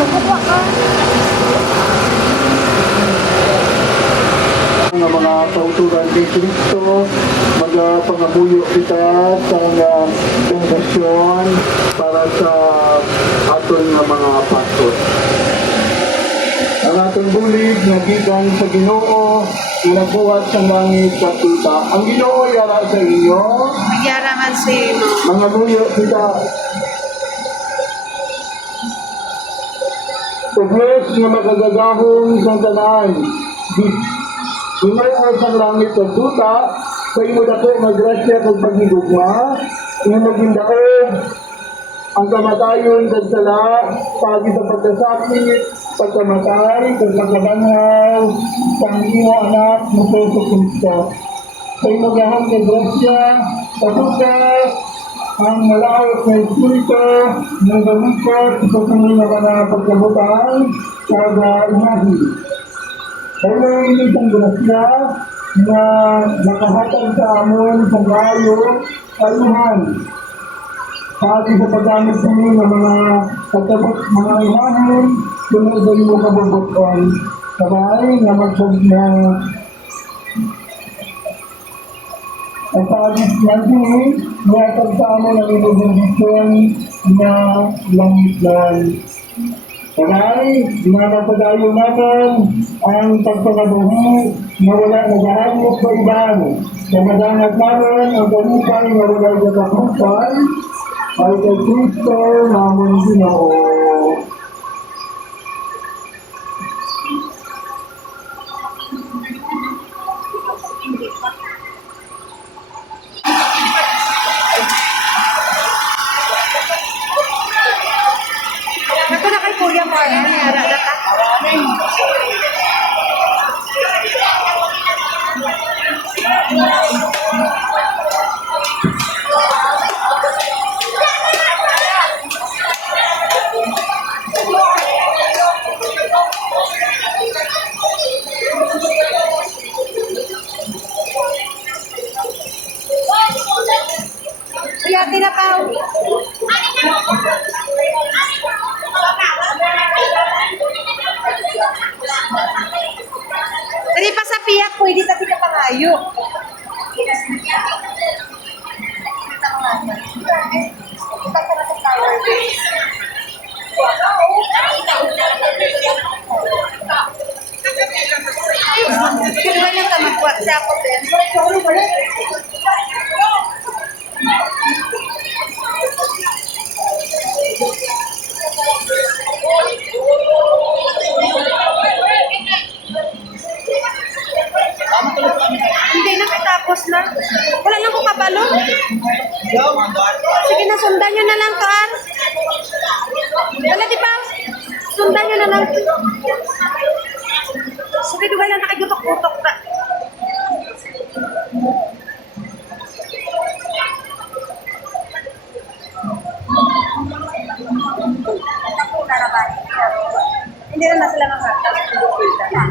Bukwa ka. Nga mga kauturan kay Kristo, magapangabuyo kita sa nga benedisyon para sa aton nga mga pastor. Ang atong bulig nga gikan sa Ginoo inabuhat sa langit sa tuta. Ang Ginoo yara sa inyo. Magyara man sa imo. Mga buyo kita. Pagwas nga magagagahong sa tanan. Ginoo sa langit sa tuta. Sa imo dako magrasya kag pagigugma. Imo maging daog ang kamatayon sa sala, pagi sa pagkasakit, pagkamatay, pagkakabanhaw, sa imo anak ng Kristo Kristo. Sa imo gahong ng grasya, patutas, ang malawak na Espiritu, ng gamikot, sa sunod na mga pagkabutan, sa inahi. Sa imo inisang grasya, na nakahatag sa amon sa rayo, kaluhan, pati sa paggamit sa inyo ng mga katabot, mga imahen, sunod sa inyo kabubuton. Sabay na magsag na ang pagis natin, niyatag sa amin ang ibigin na langit-lan. Sabay, dinamapadayo natin ang pagpagabuhi na wala nagahagos sa iban. Sa madangat namin ang ganipay na wala nagkakupan, ay kay Kristo namang Ginoo. Nato na kay Kuya mo yan. Yara na ka. Kuya, tinapaw. Dali pa sa piyak, pwede tabi ka pangayo. Kaya lang ka magkuha sa ako din. Hindi nakatapos na. Wala lang ko kabalo. Sige na, sundan nyo na lang, Kaan. Wala, di ba? Sundan nyo na lang. Sige, di ba lang nakigutok-gutok na. Hindi na sila makakita.